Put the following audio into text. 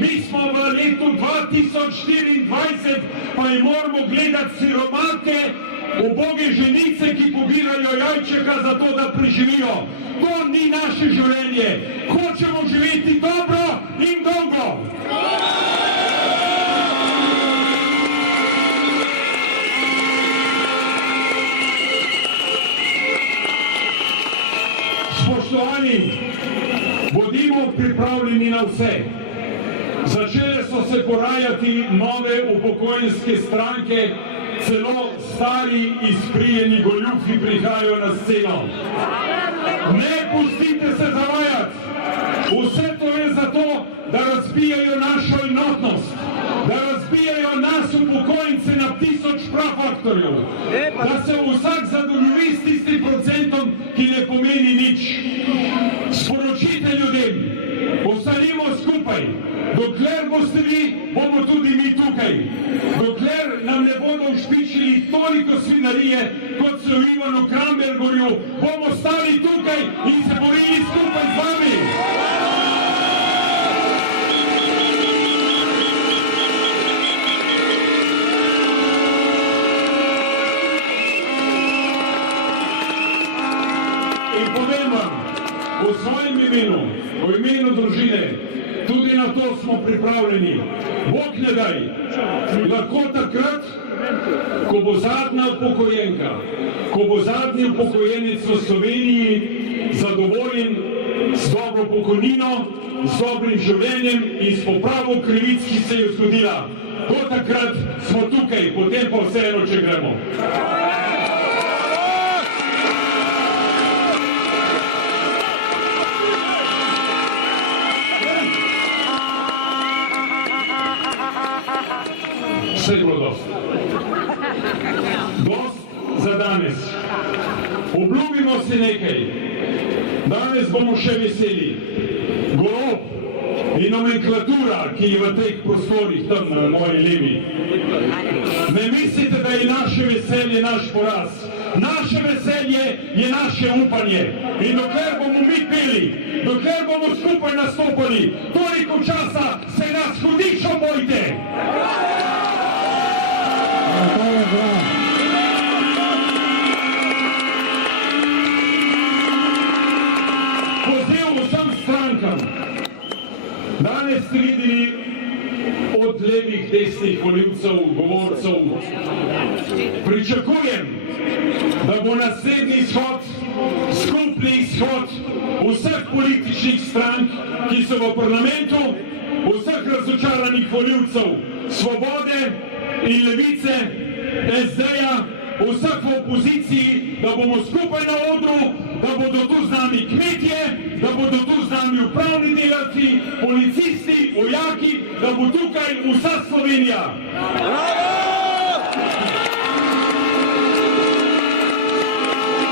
Mi smo v letu 2024, pa jim moramo gledati siromake, uboge ženice, ki pobirajo jajčeka za to, da preživijo. To ni naše življenje. Hočemo živeti dobro in dolgo. Spoštovani, bodimo pripravljeni na vse. Začele so se porajati nove upokojenske stranke, celo stari izprijeni goljufi prihajajo na sceno. Ne pustite se zavajati. Vse to je zato, da razbijajo našo enotnost, da razbijajo nas upokojence na 1000 prafaktorjev, da se vsak zadovolji s tistim procentom, ki ne pomeni nič. Sporočite ljudem, ostanimo skupaj. Dokler boste vi, bomo tudi mi tukaj. Dokler nam ne bodo ušpičili toliko svinarije, kot so v Ivanu Krambergerju, bomo stali tukaj in se borili skupaj z vami. In povem vam, v svojem imenu, v imenu družine, tudi na to smo pripravljeni. Bog ne daj, lahko takrat, ko bo zadnja upokojenka, ko bo zadnji upokojenec v Sloveniji zadovoljen z dobro pokojnino, z dobrim življenjem in s popravo krivic, ki se je zgodila. Do takrat smo tukaj, potem pa vseeno, če gremo. Vse je bilo dost. Dost za danes. Obljubimo si nekaj. Danes bomo še veseli. Golob in nomenklatura, ki je v teh prostorih tam na moji levi. Ne mislite, da je naše veselje naš poraz. Naše veselje je naše upanje. In dokler bomo mi peli, dokler bomo skupaj nastopali, toliko časa se nas hudičo bojte. Poziv vsem strankam. Danes ste videli od levih, desnih volivcev, govorcev. Pričakujem, da bo naslednji izhod, skupni izhod vseh političnih strank, ki so v parlamentu, vseh razočaranih volivcev Svobode in Levice, SD-ja, vseh v opoziciji, da bomo skupaj na odru, da bodo tu z nami kmetje, da bodo tu z nami upravni delavci, policisti, vojaki, da bo tukaj vsa Slovenija.